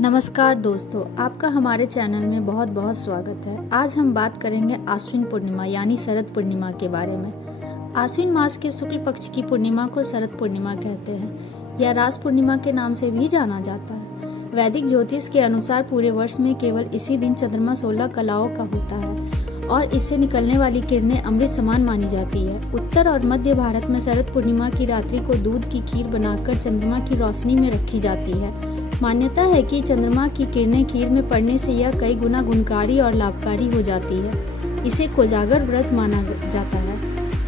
नमस्कार दोस्तों, आपका हमारे चैनल में बहुत बहुत स्वागत है। आज हम बात करेंगे आश्विन पूर्णिमा यानी शरद पूर्णिमा के बारे में। आश्विन मास के शुक्ल पक्ष की पूर्णिमा को शरद पूर्णिमा कहते हैं या रास पूर्णिमा के नाम से भी जाना जाता है। वैदिक ज्योतिष के अनुसार पूरे वर्ष में केवल इसी दिन चंद्रमा 16 कलाओं का होता है और इससे निकलने वाली किरणें अमृत समान मानी जाती है। उत्तर और मध्य भारत में शरद पूर्णिमा की रात्रि को दूध की खीर बनाकर चंद्रमा की रोशनी में रखी जाती है। मान्यता है कि चंद्रमा की किरणें खीर में पड़ने से यह कई गुना गुणकारी और लाभकारी हो जाती है। इसे कोजागर व्रत माना जाता है।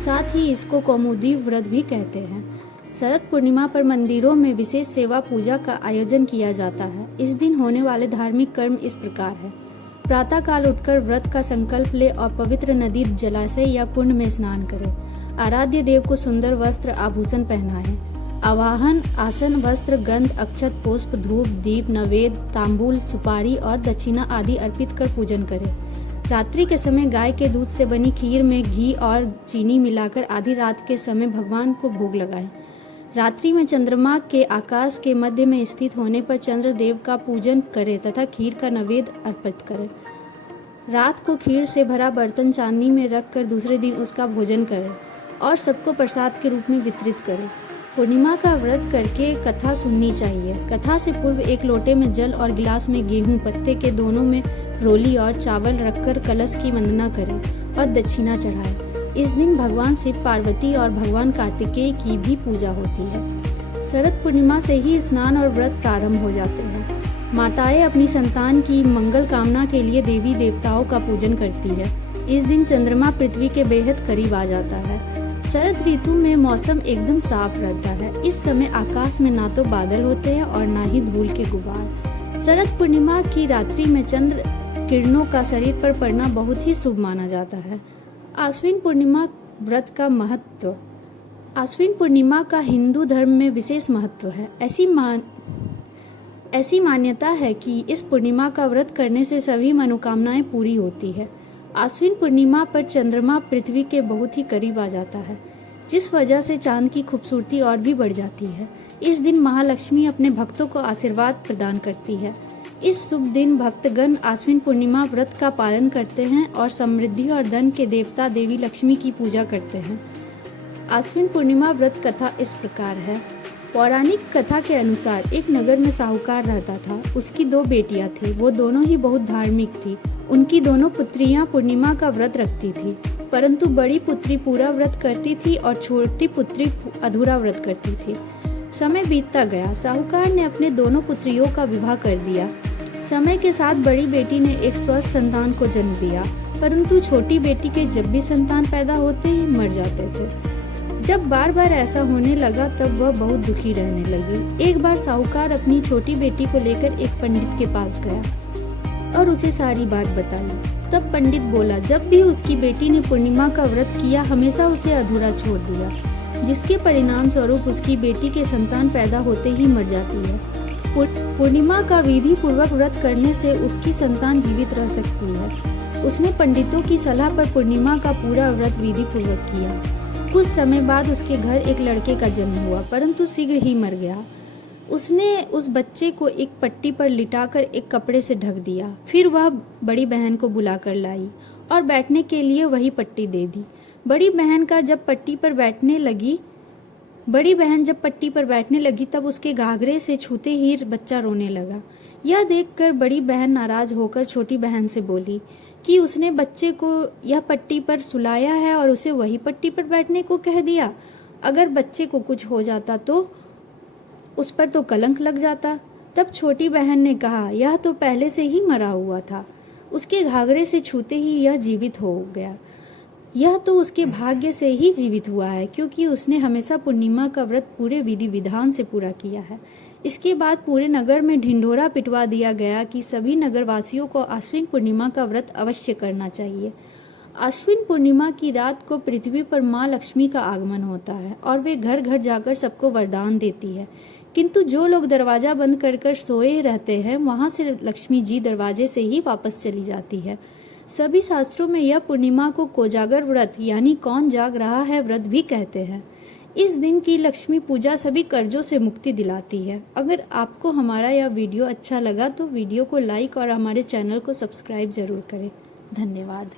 साथ ही इसको कौमुदी व्रत भी कहते हैं। शरद पूर्णिमा पर मंदिरों में विशेष सेवा पूजा का आयोजन किया जाता है। इस दिन होने वाले धार्मिक कर्म इस प्रकार है। प्रातः काल उठकर व्रत का संकल्प ले और पवित्र नदी, जलाशय या कुंड में स्नान करें। आराध्य देव को सुंदर वस्त्र आभूषण पहनाएं। आवाहन, आसन, वस्त्र, गंध, अक्षत, पुष्प, धूप, दीप, नवेद, तांबूल, सुपारी और दक्षिणा आदि अर्पित कर पूजन करें। रात्रि के समय गाय के दूध से बनी खीर में घी और चीनी मिलाकर आधी रात के समय भगवान को भोग लगाएं। रात्रि में चंद्रमा के आकाश के मध्य में स्थित होने पर चंद्र देव का पूजन करें तथा खीर का नैवेद्य अर्पित करें। रात को खीर से भरा बर्तन चांदी में रखकर दूसरे दिन उसका भोजन करें और सबको प्रसाद के रूप में वितरित करें। पूर्णिमा का व्रत करके कथा सुननी चाहिए। कथा से पूर्व एक लोटे में जल और गिलास में गेहूं पत्ते के दोनों में रोली और चावल रखकर कलश की वंदना करें और दक्षिणा चढ़ाएं। इस दिन भगवान शिव, पार्वती और भगवान कार्तिकेय की भी पूजा होती है। शरद पूर्णिमा से ही स्नान और व्रत प्रारंभ हो जाते हैं। माताएं अपनी संतान की मंगल कामना के लिए देवी देवताओं का पूजन करती है। इस दिन चंद्रमा पृथ्वी के बेहद करीब आ जाता है। शरद ऋतु में मौसम एकदम साफ रहता है। इस समय आकाश में ना तो बादल होते हैं और ना ही धूल के गुबार। शरद पूर्णिमा की रात्रि में चंद्र किरणों का शरीर पर पड़ना बहुत ही शुभ माना जाता है। आश्विन पूर्णिमा व्रत का महत्व। आश्विन पूर्णिमा का हिंदू धर्म में विशेष महत्व है। ऐसी मान्यता है कि इस पूर्णिमा का व्रत करने से सभी मनोकामनाएं पूरी होती है। आश्विन पूर्णिमा पर चंद्रमा पृथ्वी के बहुत ही करीब आ जाता है, जिस वजह से चांद की खूबसूरती और भी बढ़ जाती है। इस दिन महालक्ष्मी अपने भक्तों को आशीर्वाद प्रदान करती है। इस शुभ दिन भक्तगण आश्विन पूर्णिमा व्रत का पालन करते हैं और समृद्धि और धन के देवता देवी लक्ष्मी की पूजा करते हैं। आश्विन पूर्णिमा व्रत कथा इस प्रकार है। पौराणिक कथा के अनुसार एक नगर में साहूकार रहता था। उसकी 2 बेटियां थी। वो दोनों ही बहुत धार्मिक थी। उनकी दोनों पुत्रियां पूर्णिमा का व्रत रखती थी, परंतु बड़ी पुत्री पूरा व्रत करती थी और छोटी पुत्री अधूरा व्रत करती थी। समय बीतता गया। साहूकार ने अपने दोनों पुत्रियों का विवाह कर दिया। समय के साथ बड़ी बेटी ने एक स्वस्थ संतान को जन्म दिया, परंतु छोटी बेटी के जब भी संतान पैदा होते ही मर जाते थे। जब बार बार ऐसा होने लगा तब वह बहुत दुखी रहने लगी। एक बार साहूकार अपनी छोटी बेटी को लेकर एक पंडित के पास गया और उसे सारी बात बताई। तब पंडित बोला, जब भी उसकी बेटी ने पूर्णिमा का व्रत किया हमेशा उसे अधूरा छोड़ दिया, जिसके परिणाम स्वरूप उसकी बेटी के संतान पैदा होते ही मर जाती है। पूर्णिमा का विधि पूर्वक व्रत करने से उसकी संतान जीवित रह सकती है। उसने पंडितों की सलाह पर पूर्णिमा का पूरा व्रत विधि पूर्वक किया। कुछ समय बाद उसके घर एक लड़के का जन्म हुआ, परंतु शीघ्र ही मर गया। उसने उस बच्चे को एक पट्टी पर लिटाकर एक कपड़े से ढक दिया। फिर वह बड़ी बहन को बुलाकर लाई और बैठने के लिए वही पट्टी दे दी। बड़ी बहन जब पट्टी पर बैठने लगी तब उसके घाघरे से छूते ही बच्चा रोने लगा। यह देखकर बड़ी बहन नाराज होकर छोटी बहन से बोली कि उसने बच्चे को यह पट्टी पर सुलाया है और उसे वही पट्टी पर बैठने को कह दिया। अगर बच्चे को कुछ हो जाता तो उस पर तो कलंक लग जाता। तब छोटी बहन ने कहा, यह तो पहले से ही मरा हुआ था। उसके घाघरे से छूते ही यह जीवित हो गया। यह तो उसके भाग्य से ही जीवित हुआ है, क्योंकि उसने हमेशा पूर्णिमा का व्रत पूरे विधि विधान से पूरा किया है। इसके बाद पूरे नगर में ढिंढोरा पिटवा दिया गया कि सभी नगरवासियों को आश्विन पूर्णिमा का व्रत अवश्य करना चाहिए। आश्विन पूर्णिमा की रात को पृथ्वी पर माँ लक्ष्मी का आगमन होता है और वे घर घर जाकर सबको वरदान देती है। किंतु जो लोग दरवाजा बंद कर सोए रहते हैं, वहां से लक्ष्मी जी दरवाजे से ही वापस चली जाती है। सभी शास्त्रों में यह पूर्णिमा को कोजागर व्रत यानी कौन जाग रहा है व्रत भी कहते हैं। इस दिन की लक्ष्मी पूजा सभी कर्जों से मुक्ति दिलाती है। अगर आपको हमारा यह वीडियो अच्छा लगा तो वीडियो को लाइक और हमारे चैनल को सब्सक्राइब ज़रूर करें। धन्यवाद।